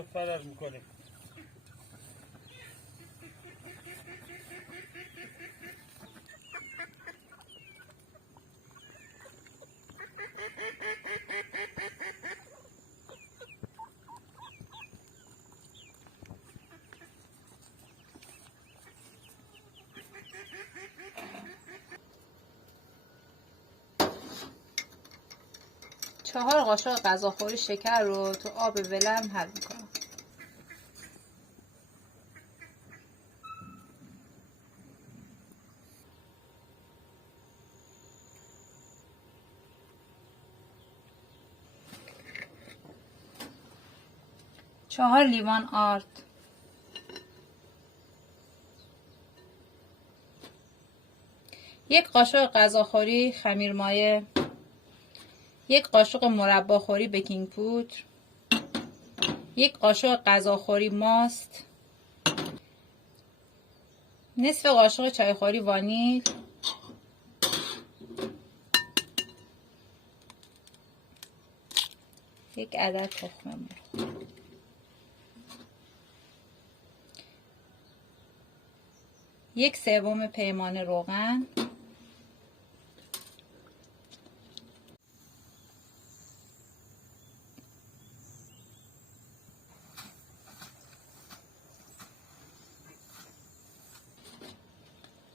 فرار میکنه. چهار قاشق غذاخوری شکر رو تو آب ولرم حل میکنم. چهار لیوان آرد، یک قاشق غذاخوری خمیر مایه، یک قاشق مرباخوری بیکینگ پودر، یک قاشق غذاخوری ماست، نصف قاشق چایخوری وانیل، یک عدد تخم مرغ. یک سوم پیمانه روغن،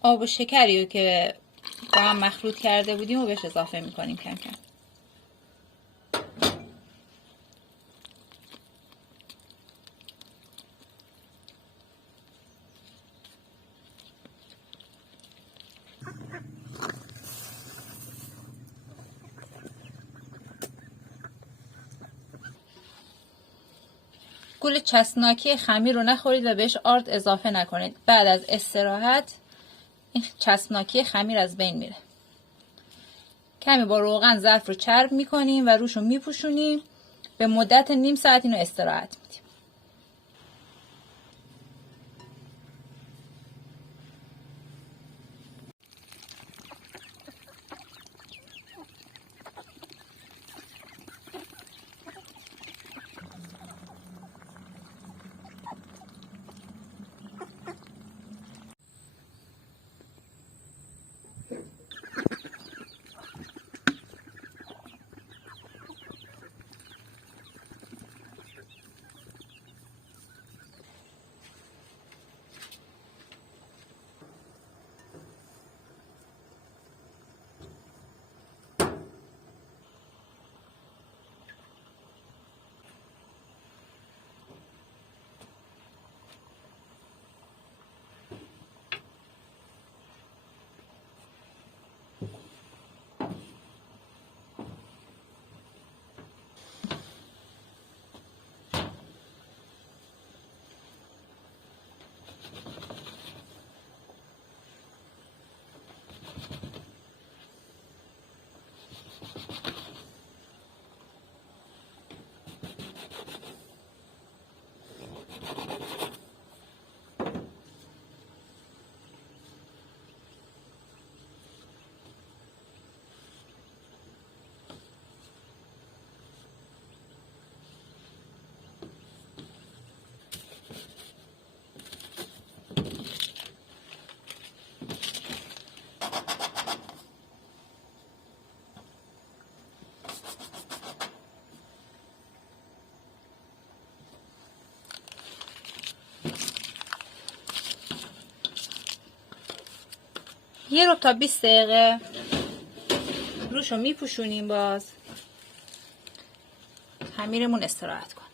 آب و شکری رو که با هم مخلوط کرده بودیم و بهش اضافه میکنیم کم کم. گول چسبناکی خمیر رو نخورید و بهش آرد اضافه نکنید. بعد از استراحت این چسبناکی خمیر از بین میره. کمی با روغن ظرف رو چرب میکنیم و روش رو میپوشونیم. به مدت نیم ساعت اینو استراحت میدیم. یه رو تا 20 دقیقه روش رو میپوشونیم. باز خمیرمون استراحت کنه.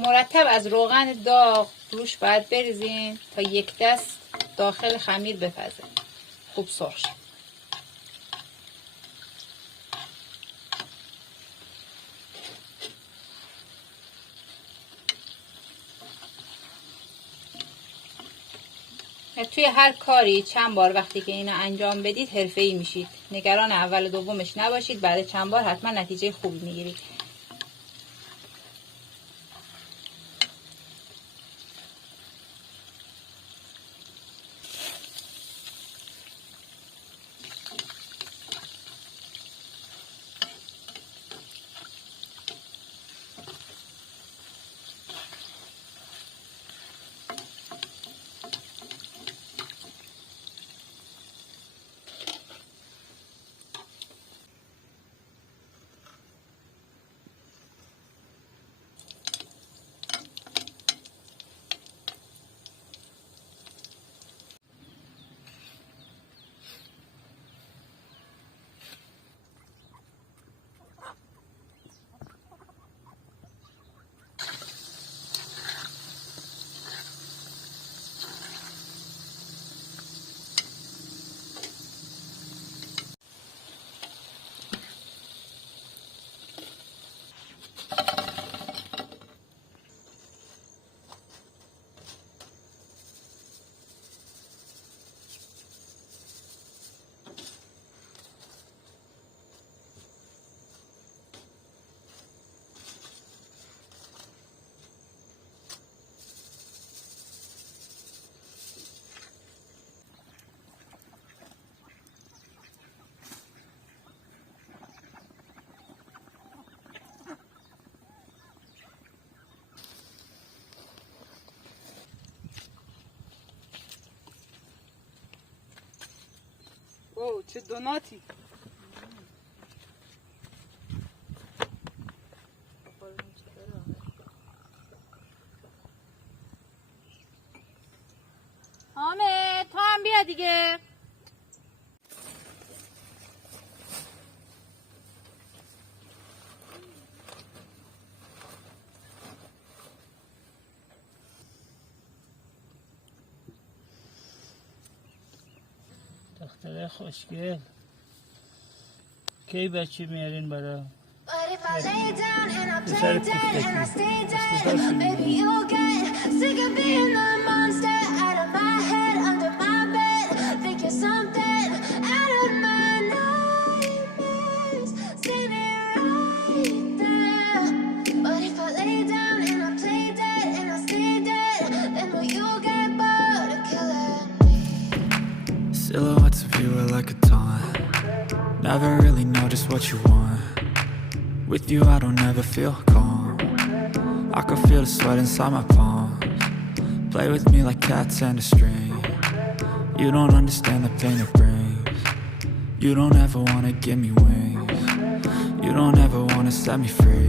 مرتب از روغن داغ روش باید بریزین تا یک دست داخل خمیر بپزه، خوب سرخ شه. توی هر کاری چند بار وقتی که اینو انجام بدید حرفه‌ای میشید. نگران اول و دومش نباشید، بعد چند بار حتما نتیجه خوبی میگیرید. اوه چه دوناتی. حامد تو هم بیا دیگه. دختره خوشگل کی بچه میارین برا؟ But if I lay down and I play dead and I stay dead, maybe you'll get sick of being the monster out of my head, under my bed. Think you're something out of my nightmares, standing right there. But if I lay down and I play dead and I stay dead, then will you get bored of killing me? Silhouettes of you are like a taunt. Never really know just what you want. With you I don't ever feel calm. I can feel the sweat inside my palms. Play with me like cats and a string. You don't understand the pain it brings. You don't ever wanna give me wings. You don't ever wanna set me free.